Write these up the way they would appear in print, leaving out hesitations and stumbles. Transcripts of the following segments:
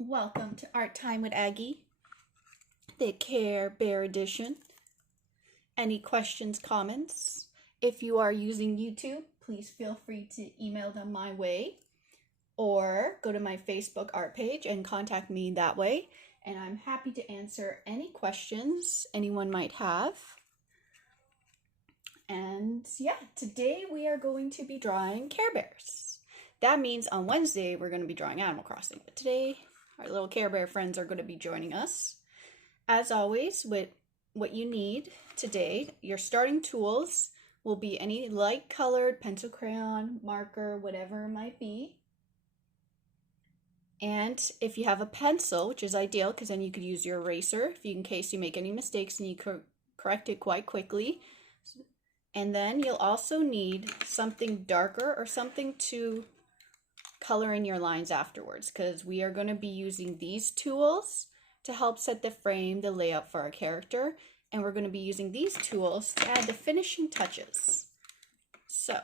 Welcome to Art Time with Aggy, the Care Bear edition. Any questions, comments? If you are using YouTube, please feel free to email them my way or go to my Facebook art page and contact me that way. And I'm happy to answer any questions anyone might have. And yeah, today we are going to be drawing Care Bears. That means on Wednesday we're going to be drawing Animal Crossing, but today our little Care Bear friends are going to be joining us. As always, with what you need today, your starting tools will be any light colored pencil, crayon, marker, whatever it might be. And if you have a pencil, which is ideal because then you could use your eraser in case you make any mistakes and you correct it quite quickly. And then you'll also need something darker or something to color in your lines afterwards, because we are going to be using these tools to help set the frame, the layout for our character, and we're going to be using these tools to add the finishing touches. So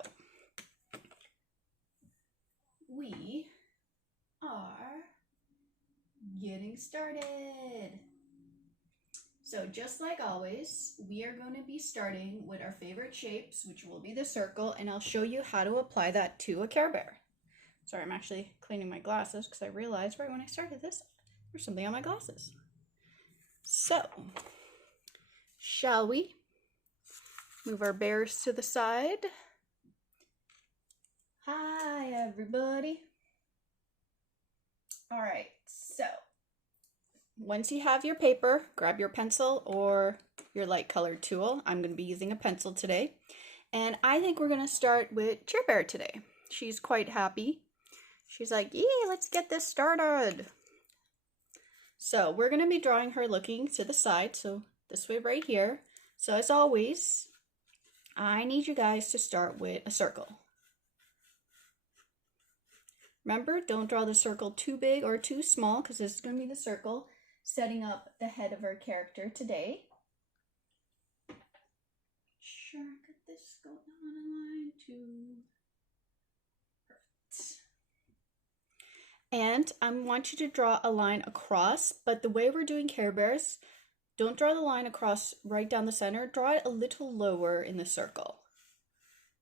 we are getting started. So just like always, we are going to be starting with our favorite shapes, which will be the circle, and I'll show you how to apply that to a Care Bear. Sorry, I'm actually cleaning my glasses because I realized right when I started this, there's something on my glasses. So, shall we move our bears to the side? Hi, everybody. All right, so once you have your paper, grab your pencil or your light colored tool. I'm going to be using a pencil today. And I think we're going to start with Cheer Bear today. She's quite happy. She's like, yeah, let's get this started. So we're going to be drawing her looking to the side, so this way right here. So as always, I need you guys to start with a circle. Remember, don't draw the circle too big or too small because this is going to be the circle setting up the head of our character today. Sure, get this going on a line too. And I want you to draw a line across, but the way we're doing Care Bears, don't draw the line across right down the center. Draw it a little lower in the circle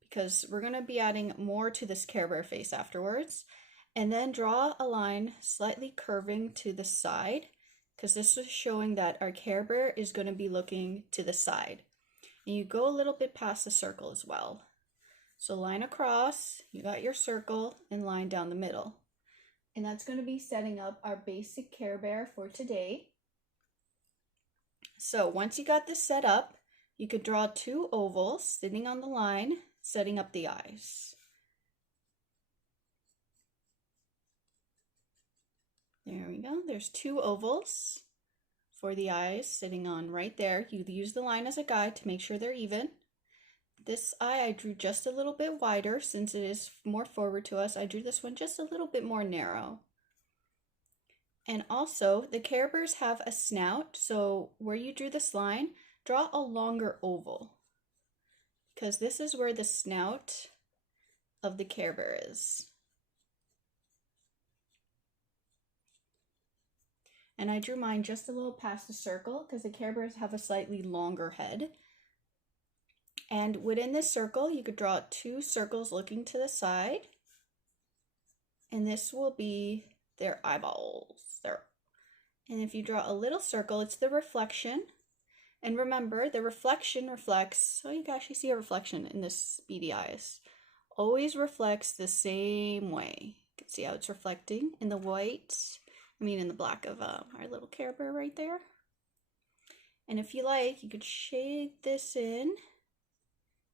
because we're going to be adding more to this Care Bear face afterwards. And then draw a line slightly curving to the side because this is showing that our Care Bear is going to be looking to the side. And you go a little bit past the circle as well. So line across, you got your circle, and line down the middle. And that's going to be setting up our basic Care Bear for today. So once you got this set up, you could draw two ovals sitting on the line, setting up the eyes. There we go. There's two ovals for the eyes sitting on right there. You use the line as a guide to make sure they're even. This eye I drew just a little bit wider since it is more forward to us. I drew this one just a little bit more narrow. And also, the Care Bears have a snout, so where you drew this line, draw a longer oval because this is where the snout of the Care Bear is. And I drew mine just a little past the circle because the Care Bears have a slightly longer head. And within this circle, you could draw two circles looking to the side. And this will be their eyeballs. And if you draw a little circle, it's the reflection. And remember, the reflection reflects, oh, you can actually see a reflection in this beady eyes. Always reflects the same way. You can see how it's reflecting in the white, in the black of our little Care Bear right there. And if you like, you could shade this in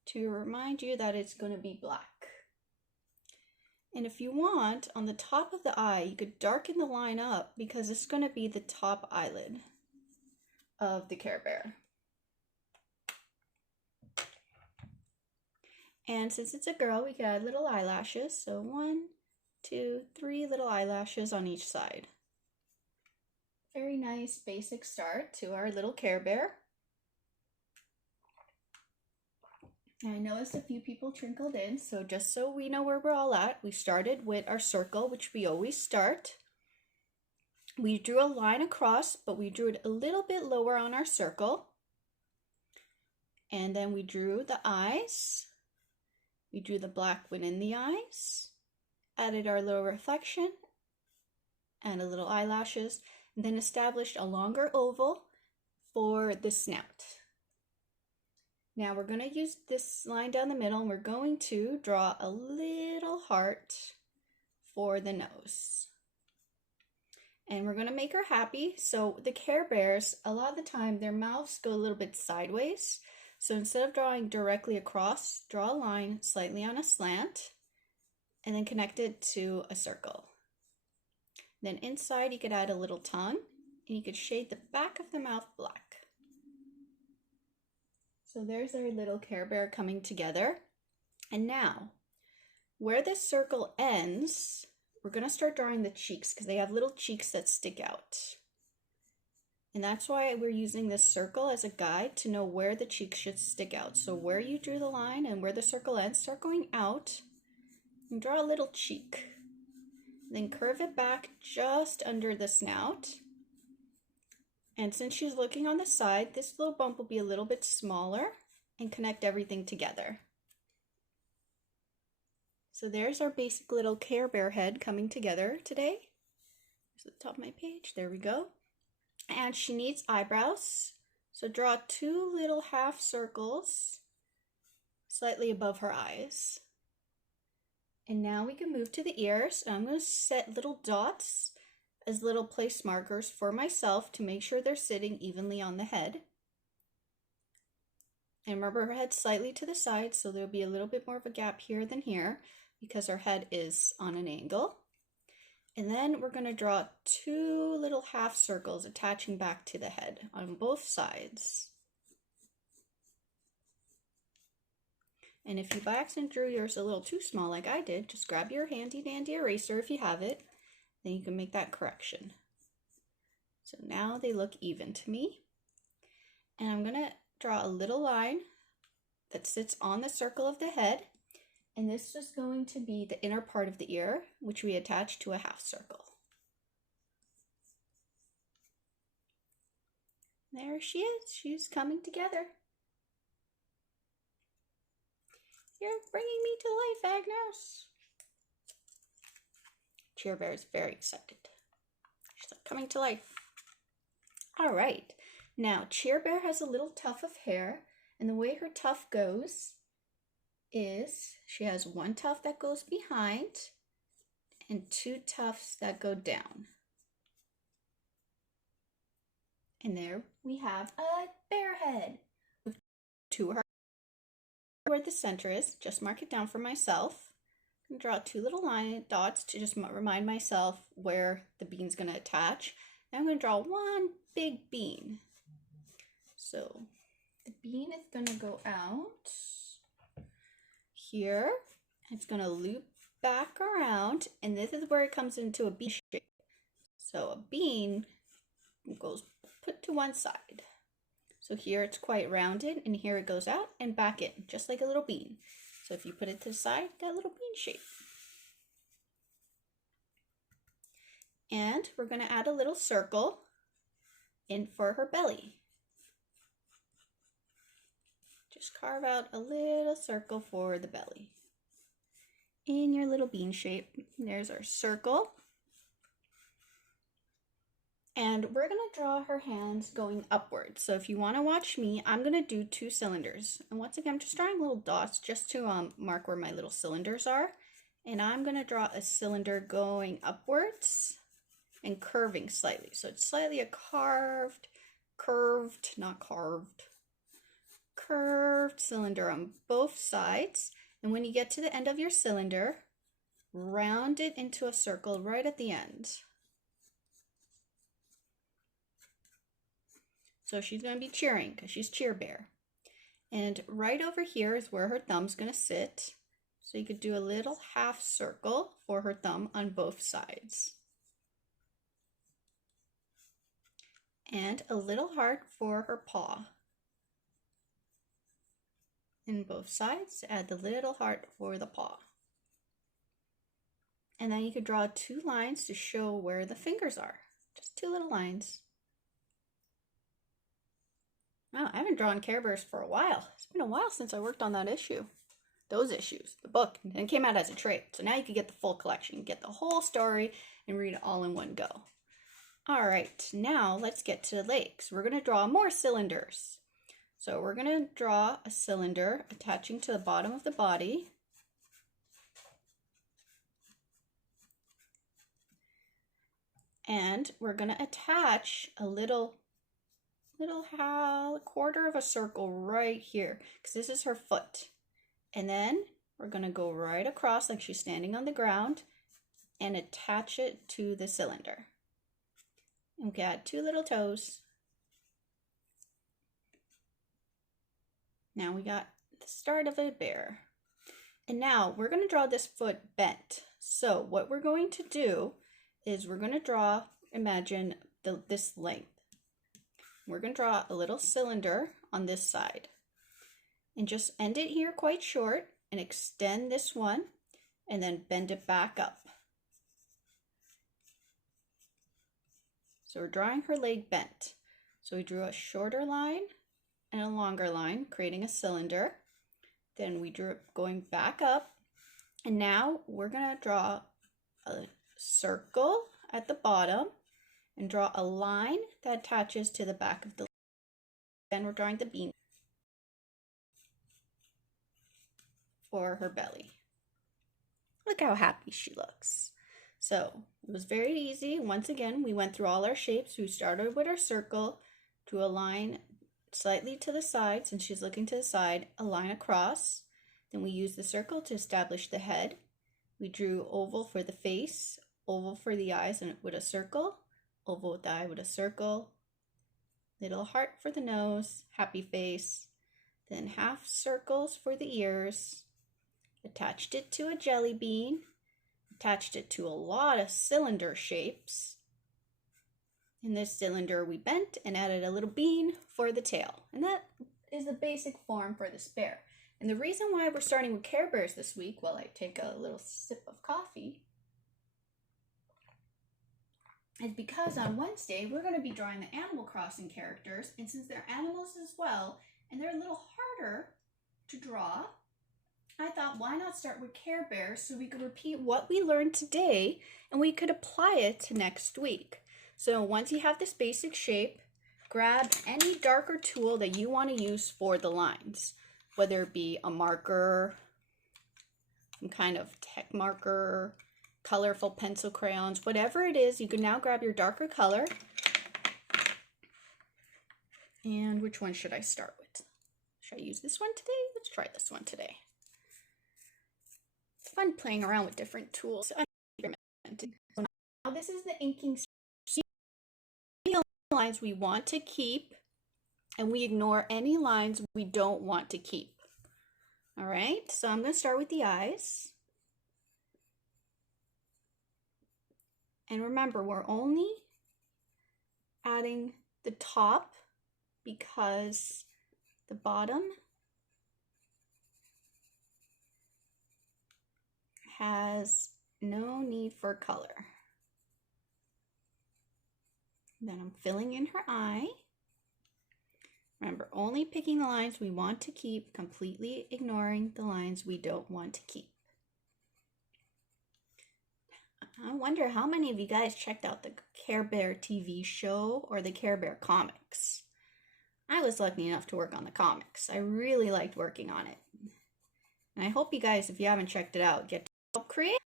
to remind you that it's going to be black. And if you want, on the top of the eye, you could darken the line up because it's going to be the top eyelid of the Care Bear. And since it's a girl, we could add little eyelashes. So 1, 2, 3 little eyelashes on each side. Very nice basic start to our little Care Bear. I noticed a few people trickled in, so just so we know where we're all at, we started with our circle, which we always start. We drew a line across, but we drew it a little bit lower on our circle. And then we drew the eyes. We drew the black within the eyes, added our little reflection, and a little eyelashes, and then established a longer oval for the snout. Now we're going to use this line down the middle, and we're going to draw a little heart for the nose. And we're going to make her happy. So the Care Bears, a lot of the time, their mouths go a little bit sideways. So instead of drawing directly across, draw a line slightly on a slant and then connect it to a circle. Then inside you could add a little tongue and you could shade the back of the mouth black. So there's our little Care Bear coming together. And now, where this circle ends, we're going to start drawing the cheeks because they have little cheeks that stick out. And that's why we're using this circle as a guide to know where the cheeks should stick out. So where you drew the line and where the circle ends, start going out and draw a little cheek. Then curve it back just under the snout. And since she's looking on the side, this little bump will be a little bit smaller and connect everything together. So there's our basic little Care Bear head coming together today. There's the top of my page. There we go. And she needs eyebrows. So draw two little half circles slightly above her eyes. And now we can move to the ears. And I'm going to set little dots as little place markers for myself to make sure they're sitting evenly on the head. And remember, her head's slightly to the side, so there'll be a little bit more of a gap here than here because her head is on an angle. And then we're going to draw two little half circles attaching back to the head on both sides. And if you by accident drew yours a little too small like I did, just grab your handy dandy eraser if you have it, then you can make that correction. So now they look even to me. And I'm going to draw a little line that sits on the circle of the head. And this is going to be the inner part of the ear, which we attach to a half circle. There she is. She's coming together. You're bringing me to life, Agnes. Cheer Bear is very excited. She's like, coming to life. All right. Now, Cheer Bear has a little tuft of hair, and the way her tuft goes is she has one tuft that goes behind and two tufts that go down. And there we have a bear head with two hearts. Where the center is, just mark it down for myself. And draw two little line dots to just remind myself where the bean's going to attach. And I'm going to draw one big bean. So the bean is going to go out here. It's going to loop back around, and this is where it comes into a bean shape. So a bean goes put to one side. So here it's quite rounded, and here it goes out and back in, just like a little bean. So if you put it to the side, got a little bean shape. And we're going to add a little circle in for her belly. Just carve out a little circle for the belly in your little bean shape. There's our circle. And we're going to draw her hands going upwards. So if you want to watch me, I'm going to do two cylinders. And once again, I'm just drawing little dots just to mark where my little cylinders are. And I'm going to draw a cylinder going upwards and curving slightly. So it's slightly a curved cylinder on both sides. And when you get to the end of your cylinder, round it into a circle right at the end. So she's going to be cheering because she's Cheer Bear. And right over here is where her thumb's going to sit. So you could do a little half circle for her thumb on both sides. And a little heart for her paw. And both sides, add the little heart for the paw. And then you could draw two lines to show where the fingers are. Just 2 little lines. Wow, I haven't drawn Care Bears for a while. It's been a while since I worked on that issue. Those issues, the book, and it came out as a trade. So now you can get the full collection, get the whole story, and read it all in one go. All right, now let's get to the legs. We're going to draw more cylinders. So we're going to draw a cylinder attaching to the bottom of the body. And we're going to attach a quarter of a circle right here, because this is her foot. And then we're going to go right across like she's standing on the ground and attach it to the cylinder. And we can add 2 little toes. Now we got the start of a bear. And now we're going to draw this foot bent. So what we're going to do is we're going to draw, imagine this length. We're going to draw a little cylinder on this side and just end it here quite short and extend this one and then bend it back up. So we're drawing her leg bent. So we drew a shorter line and a longer line, creating a cylinder. Then we drew it going back up. And now we're going to draw a circle at the bottom and draw a line that attaches to the back of the leg. Then we're drawing the bean for her belly. Look how happy she looks. So it was very easy. Once again, we went through all our shapes. We started with our circle, drew a line slightly to the side, since she's looking to the side, a line across. Then we used the circle to establish the head. We drew oval for the face, oval for the eyes and with a circle, oval with the eye with a circle, little heart for the nose, happy face, then half circles for the ears, attached it to a jelly bean, attached it to a lot of cylinder shapes. In this cylinder we bent and added a little bean for the tail. And that is the basic form for this bear. And the reason why we're starting with Care Bears this week, while I take a little sip of coffee, is because on Wednesday we're going to be drawing the Animal Crossing characters, and since they're animals as well and they're a little harder to draw, I thought, why not start with Care Bears so we could repeat what we learned today and we could apply it to next week. So once you have this basic shape, grab any darker tool that you want to use for the lines, whether it be a marker, some kind of tech marker, colorful pencil crayons, whatever it is. You can now grab your darker color. And which one should I start with? Should I use this one today? Let's try this one today. It's fun playing around with different tools. So now this is the inking lines we want to keep, and we ignore any lines we don't want to keep. All right, so I'm going to start with the eyes. And remember, we're only adding the top because the bottom has no need for color. Then I'm filling in her eye. Remember, only picking the lines we want to keep, completely ignoring the lines we don't want to keep. I wonder how many of you guys checked out the Care Bear TV show or the Care Bear comics. I was lucky enough to work on the comics. I really liked working on it. And I hope you guys, if you haven't checked it out, get to help create.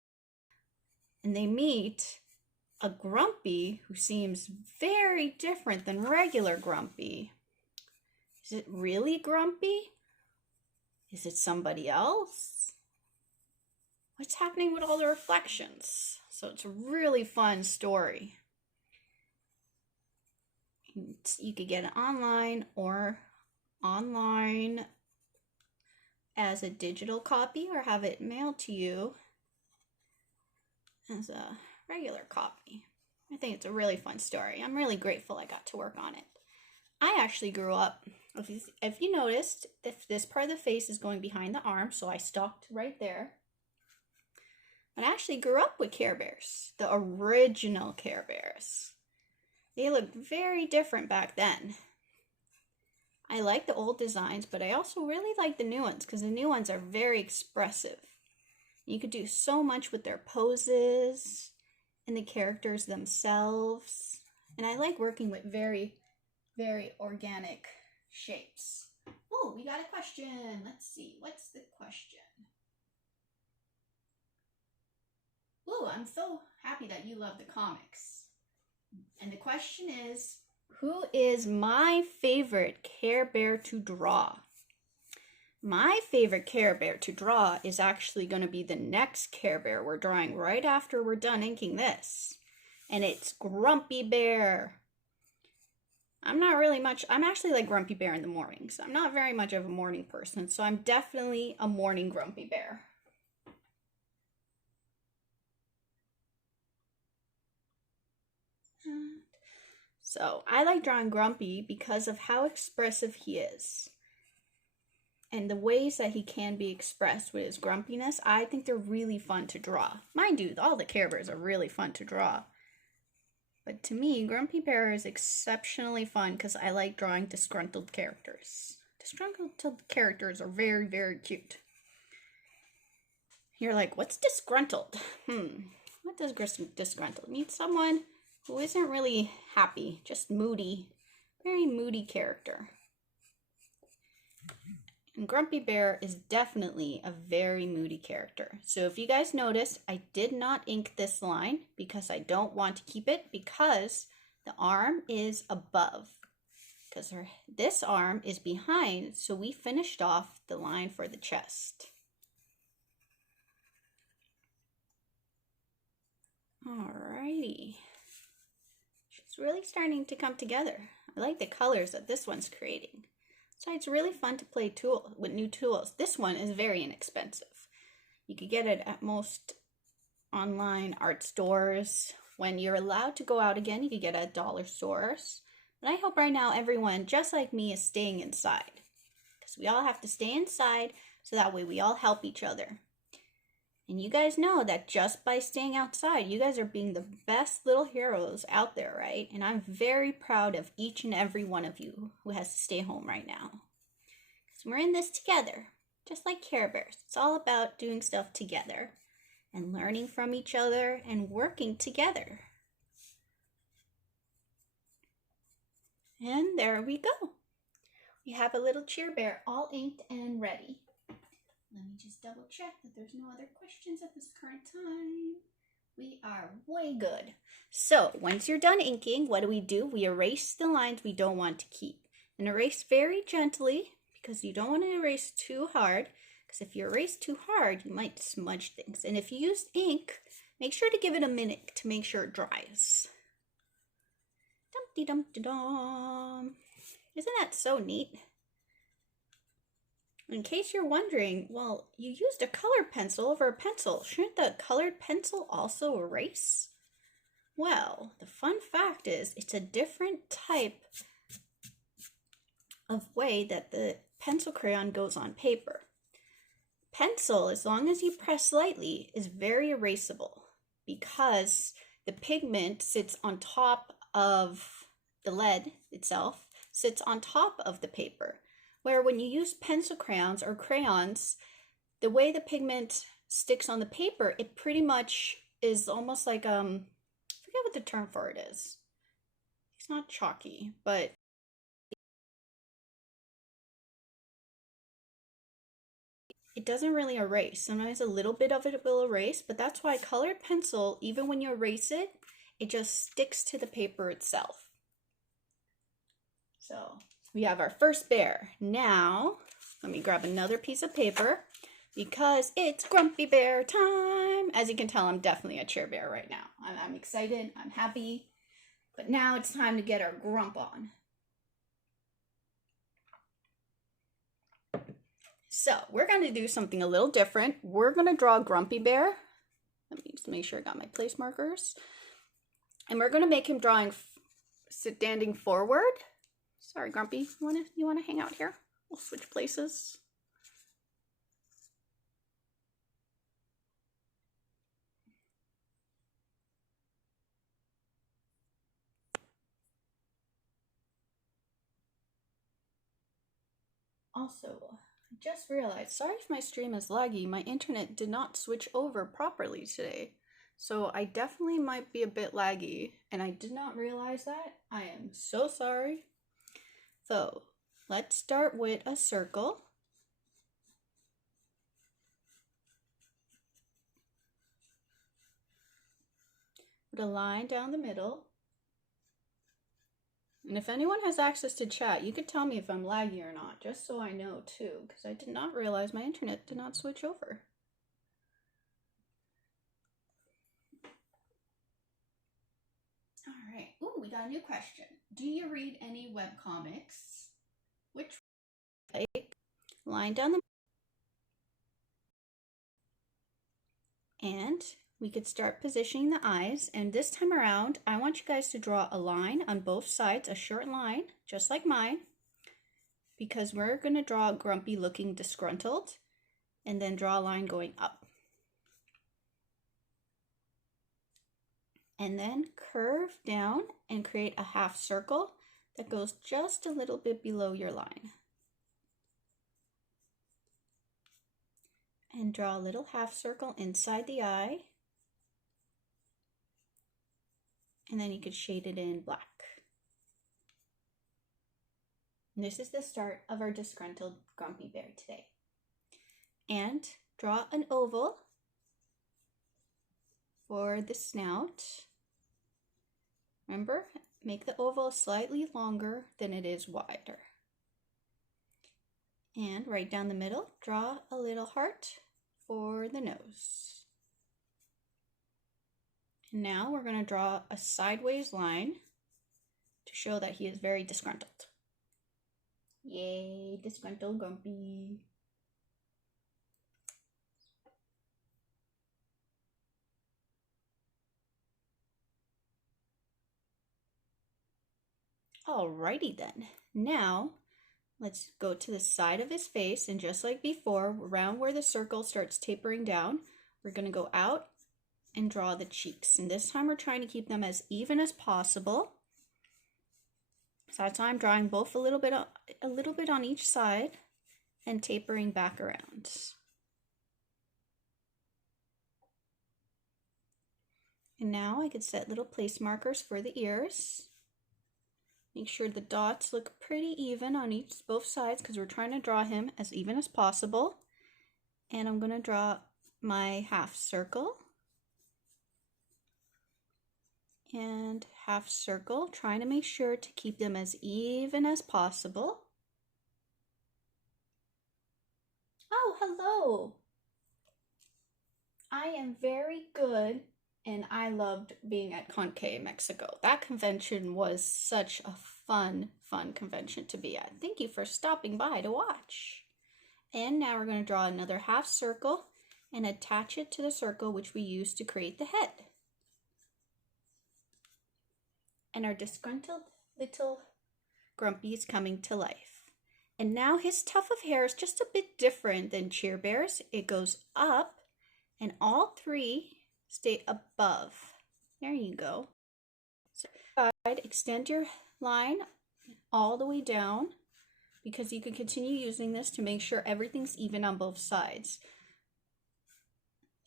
And they meet a Grumpy who seems very different than regular Grumpy. Is it really Grumpy? Is it somebody else? What's happening with all the reflections? So it's a really fun story. You could get it online or online as a digital copy, or have it mailed to you as a regular copy. I think it's a really fun story. I'm really grateful I got to work on it. I actually grew up, if you noticed, if this part of the face is going behind the arm, so I stopped right there. But I actually grew up with Care Bears, the original Care Bears. They look very different back then. I like the old designs, but I also really like the new ones because the new ones are very expressive. You could do so much with their poses and the characters themselves. And I like working with very, very organic shapes. Oh, we got a question. Let's see. What's the question? Oh, I'm so happy that you love the comics. And the question is, who is my favorite Care Bear to draw? My favorite Care Bear to draw is actually going to be the next Care Bear we're drawing right after we're done inking this. And it's Grumpy Bear. I'm actually like Grumpy Bear in the mornings. I'm not very much of a morning person, so I'm definitely a morning Grumpy Bear. So I like drawing Grumpy because of how expressive he is. And the ways that he can be expressed with his grumpiness, I think they're really fun to draw. Mind you, all the Care Bears are really fun to draw. But to me, Grumpy Bear is exceptionally fun because I like drawing disgruntled characters. Disgruntled characters are very, very cute. You're like, what's disgruntled? What does disgruntled mean? Someone who isn't really happy, just moody. Very moody character. And Grumpy Bear is definitely a very moody character. So if you guys noticed, I did not ink this line because I don't want to keep it because the arm is above. Because this arm is behind, so we finished off the line for the chest. Alrighty. It's really starting to come together. I like the colors that this one's creating. So it's really fun to play with new tools. This one is very inexpensive. You could get it at most online art stores. When you're allowed to go out again, you could get it at dollar stores. But I hope right now everyone, just like me, is staying inside. Because we all have to stay inside so that way we all help each other. And you guys know that just by staying outside, you guys are being the best little heroes out there, right? And I'm very proud of each and every one of you who has to stay home right now. Because we're in this together, just like Care Bears. It's all about doing stuff together and learning from each other and working together. And there we go. We have a little cheer bear all inked and ready. Let me just double check that there's no other questions at this current time. We are way good. So once you're done inking, what do? We erase the lines we don't want to keep. And erase very gently because you don't want to erase too hard. Because if you erase too hard, you might smudge things. And if you use ink, make sure to give it a minute to make sure it dries. Dum-de-dum-de-dum. Isn't that so neat? In case you're wondering, well, you used a colored pencil over a pencil. Shouldn't the colored pencil also erase? Well, the fun fact is it's a different type of way that the pencil crayon goes on paper. Pencil, as long as you press lightly, is very erasable because the pigment sits on top of the lead itself, sits on top of the paper. Where when you use pencil crayons or crayons, the way the pigment sticks on the paper, it pretty much is almost like, I forget what the term for it is. It's not chalky, but it doesn't really erase. Sometimes a little bit of it will erase, but that's why colored pencil, even when you erase it, it just sticks to the paper itself. So we have our first bear. Now, let me grab another piece of paper because it's Grumpy Bear time. As you can tell, I'm definitely a cheer bear right now. I'm excited, I'm happy, but now it's time to get our grump on. So we're going to do something a little different. We're going to draw Grumpy Bear. Let me just make sure I got my place markers. And we're going to make him standing forward. Sorry, Grumpy, you wanna hang out here? We'll switch places. also, I just realized, sorry if my stream is laggy, my internet did not switch over properly today. So I definitely might be a bit laggy, and I did not realize that. I am so sorry. So let's start with a circle. Put a line down the middle. And if anyone has access to chat, you could tell me if I'm laggy or not, just so I know too, because I did not realize my internet did not switch over. All right. Ooh, we got a new question. Do you read any webcomics? Which line down the and we could start positioning the eyes, and this time around I want you guys to draw a line on both sides, a short line just like mine, because we're going to draw grumpy looking disgruntled, and then draw a line going up, and then curve down and create a half circle that goes just a little bit below your line. And draw a little half circle inside the eye. And then you could shade it in black. And this is the start of our disgruntled grumpy bear today. And draw an oval for the snout. Remember, make the oval slightly longer than it is wider. And right down the middle, draw a little heart for the nose. And now we're going to draw a sideways line to show that he is very disgruntled. Yay, disgruntled grumpy. Alrighty then. Now, let's go to the side of his face, and just like before, around where the circle starts tapering down, we're going to go out and draw the cheeks. And this time we're trying to keep them as even as possible. So that's why I'm drawing both a little bit on each side and tapering back around. And now I could set little place markers for the ears. Make sure the dots look pretty even on both sides, because we're trying to draw him as even as possible. And I'm going to draw my half circle. And half circle, trying to make sure to keep them as even as possible. Oh, hello! I am very good, and I loved being at Conque, Mexico. That convention was such a fun convention to be at. Thank you for stopping by to watch. And now we're going to draw another half circle and attach it to the circle which we used to create the head. And our disgruntled little grumpy is coming to life. And now his tuft of hair is just a bit different than Cheer Bear's. It goes up, and all three stay above. There you go. So extend your line all the way down, because you can continue using this to make sure everything's even on both sides.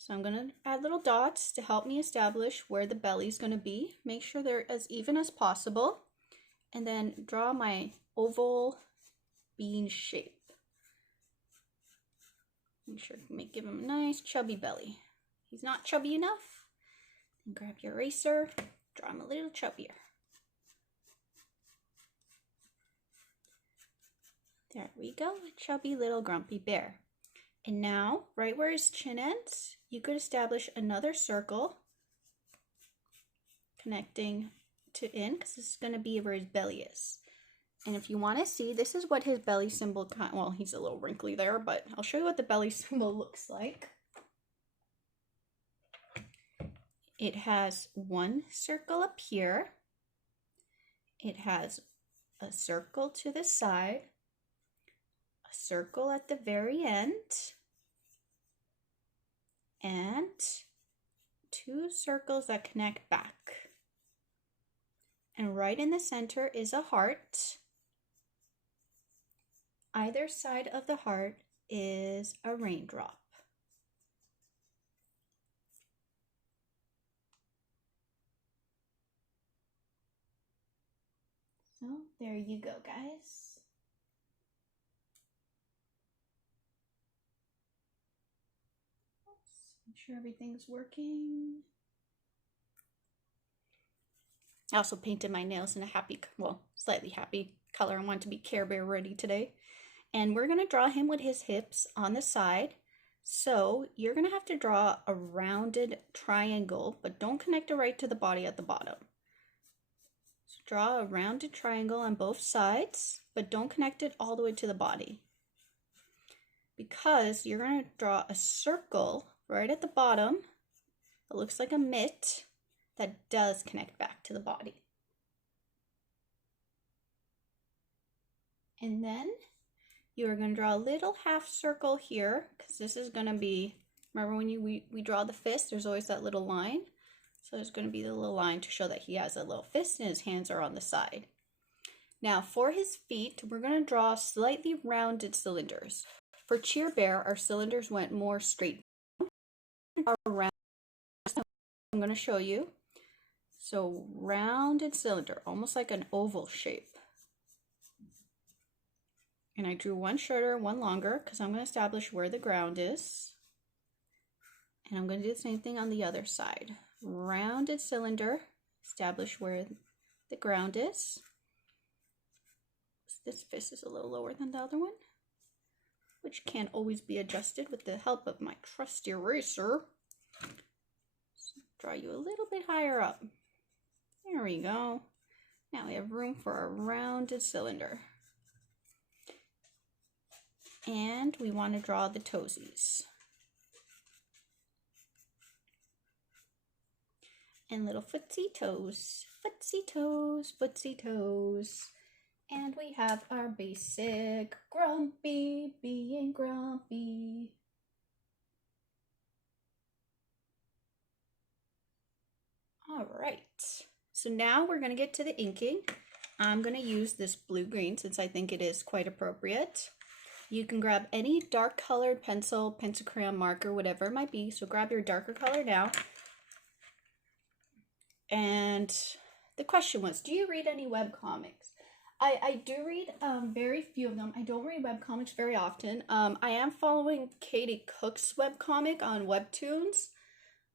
So I'm going to add little dots to help me establish where the belly is going to be. Make sure they're as even as possible. And then draw my oval bean shape. Make sure to give him a nice chubby belly. He's not chubby enough. Then grab your eraser, draw him a little chubbier. There we go, a chubby little grumpy bear. And now, right where his chin ends, you could establish another circle connecting to in, because this is going to be where his belly is. And if you want to see, this is what his belly symbol, well, he's a little wrinkly there, but I'll show you what the belly symbol looks like. It has one circle up here. It has a circle to the side, a circle at the very end, and two circles that connect back. And right in the center is a heart. either side of the heart is a raindrop. So there you go, guys. Make sure everything's working. I also painted my nails in a happy, well, slightly happy color. I want to be Care Bear ready today. And we're going to draw him with his hips on the side. So you're going to have to draw a rounded triangle, but don't connect it right to the body at the bottom. So draw a rounded triangle on both sides, but don't connect it all the way to the body. Because you're going to draw a circle right at the bottom. It looks like a mitt that does connect back to the body. And then you are going to draw a little half circle here, because this is going to be, remember when we draw the fist, there's always that little line. So there's going to be the little line to show that he has a little fist and his hands are on the side. Now for his feet, we're going to draw slightly rounded cylinders. For Cheer Bear, our cylinders went more straight around. I'm going to show you. So rounded cylinder, almost like an oval shape. And I drew one shorter, one longer, because I'm going to establish where the ground is. And I'm going to do the same thing on the other side. Rounded cylinder, establish where the ground is. This fist is a little lower than the other one, which can always be adjusted with the help of my trusty eraser. So draw you a little bit higher up. There we go. Now we have room for a rounded cylinder. And we want to draw the toesies. And little footsie toes, footsie toes, footsie toes. And we have our basic grumpy being grumpy. All right, so now we're going to get to the inking. I'm going to use this blue-green since I think it is quite appropriate. You can grab any dark colored pencil, pencil crayon, marker, whatever it might be. So grab your darker color now. And the question was, do you read any webcomics? I do read very few of them. I don't read webcomics very often. I am following Katie Cook's webcomic on Webtoons.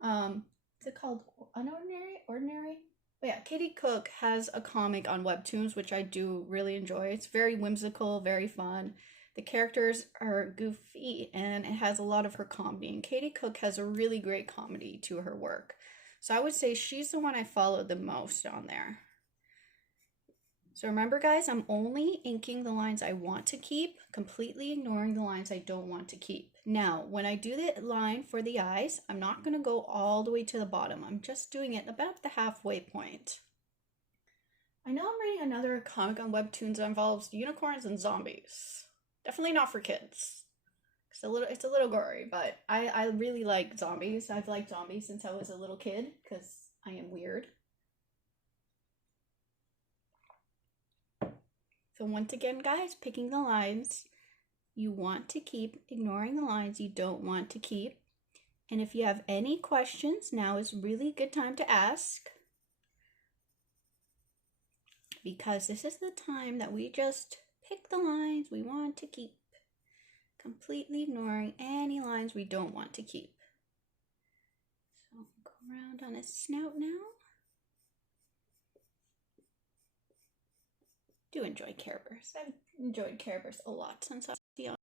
Is it called Ordinary? But yeah, Katie Cook has a comic on Webtoons, which I do really enjoy. It's very whimsical, very fun. The characters are goofy, and it has a lot of her comedy. And Katie Cook has a really great comedy to her work. So I would say she's the one I follow the most on there. So remember, guys, I'm only inking the lines I want to keep, completely ignoring the lines I don't want to keep. Now, when I do the line for the eyes, I'm not going to go all the way to the bottom. I'm just doing it about the halfway point. I know I'm reading another comic on Webtoons that involves unicorns and zombies. Definitely not for kids. It's a little gory, but I really like zombies. I've liked zombies since I was a little kid because I am weird. So once again, guys, picking the lines you want to keep, ignoring the lines you don't want to keep. And if you have any questions, now is really a good time to ask, because this is the time that we just pick the lines we want to keep, completely ignoring any lines we don't want to keep. So go around on his snout now. Do enjoy Care Bears. I've enjoyed Care Bears a lot since I was young.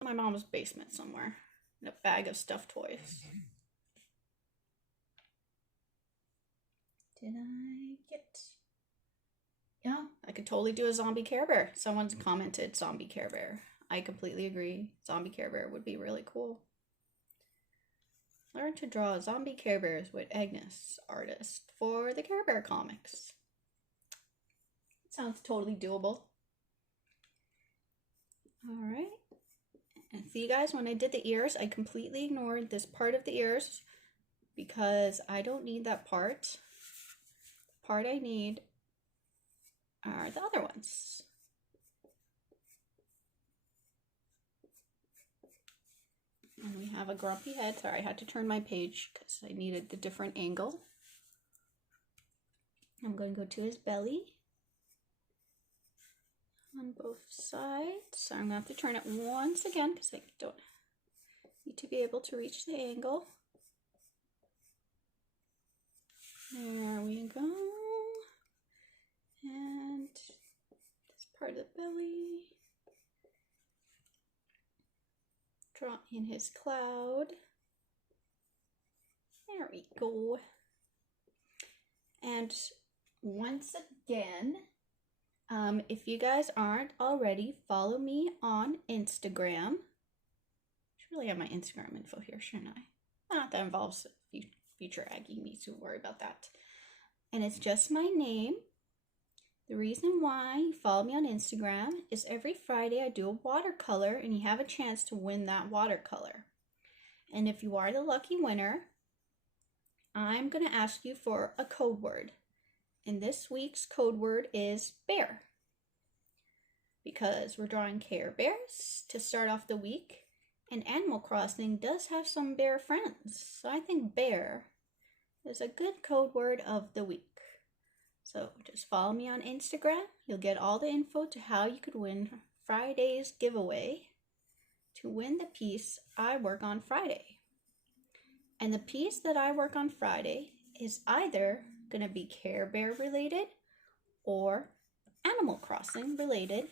My mom's basement somewhere in a bag of stuffed toys. Did I get? Yeah, I could totally do a zombie Care Bear. Someone's commented zombie Care Bear. I completely agree. Zombie Care Bear would be really cool. Learn to draw zombie Care Bears with Agnes, artist for the Care Bear comics. Sounds totally doable. All right. And see, guys, when I did the ears, I completely ignored this part of the ears because I don't need that part. The part I need are the other ones. And we have a grumpy head. Sorry, I had to turn my page because I needed the different angle. I'm going to go to his belly on both sides. So I'm going to have to turn it once again because I don't need to be able to reach the angle. There we go. And this part of the belly. Draw in his cloud. There we go. And once again, if you guys aren't already, follow me on Instagram. I should really have my Instagram info here, shouldn't I? Not that involves future Aggie. You need to worry about that. And it's just my name. The reason why you follow me on Instagram is every Friday I do a watercolor and you have a chance to win that watercolor. And if you are the lucky winner, I'm going to ask you for a code word. And this week's code word is bear. Because we're drawing Care Bears to start off the week. And Animal Crossing does have some bear friends. So I think bear is a good code word of the week. So just follow me on Instagram. You'll get all the info to how you could win Friday's giveaway to win the piece I work on Friday. And the piece that I work on Friday is either going to be Care Bear related or Animal Crossing related.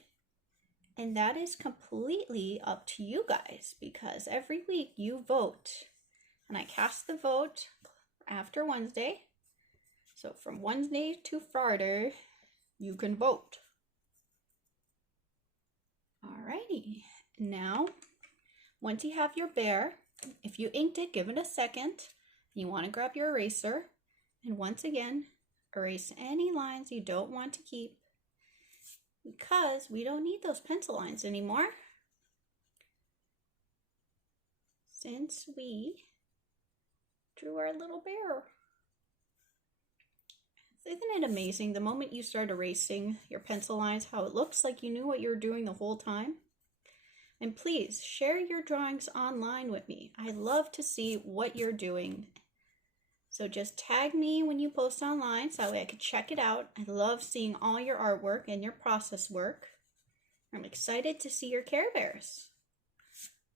And that is completely up to you guys because every week you vote. And I cast the vote after Wednesday. So from Wednesday to Friday, you can vote. Alrighty. Now, once you have your bear, if you inked it, give it a second. You want to grab your eraser. And once again, erase any lines you don't want to keep because we don't need those pencil lines anymore. Since we drew our little bear. Isn't it amazing the moment you start erasing your pencil lines, how it looks like you knew what you were doing the whole time? And please share your drawings online with me. I love to see what you're doing. So just tag me when you post online so that way I can check it out. I love seeing all your artwork and your process work. I'm excited to see your Care Bears.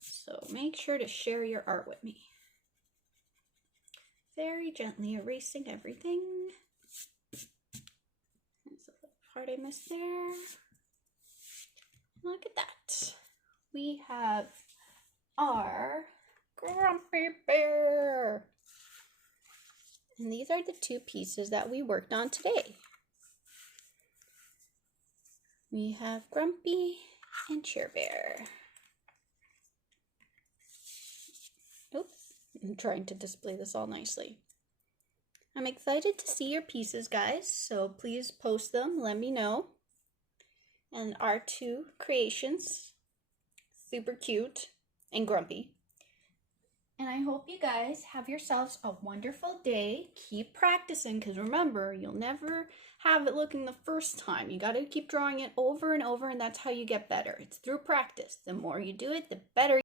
So make sure to share your art with me. Very gently erasing everything. There's a little part I missed there. Look at that. We have our Grumpy Bear. And these are the two pieces that we worked on today. We have Grumpy and Chair Bear. Oops, I'm trying to display this all nicely. I'm excited to see your pieces, guys, so please post them, let me know. And our two creations, super cute and grumpy. And I hope you guys have yourselves a wonderful day. Keep practicing, because remember, you'll never have it looking the first time. You got to keep drawing it over and over, and that's how you get better. It's through practice. The more you do it, the better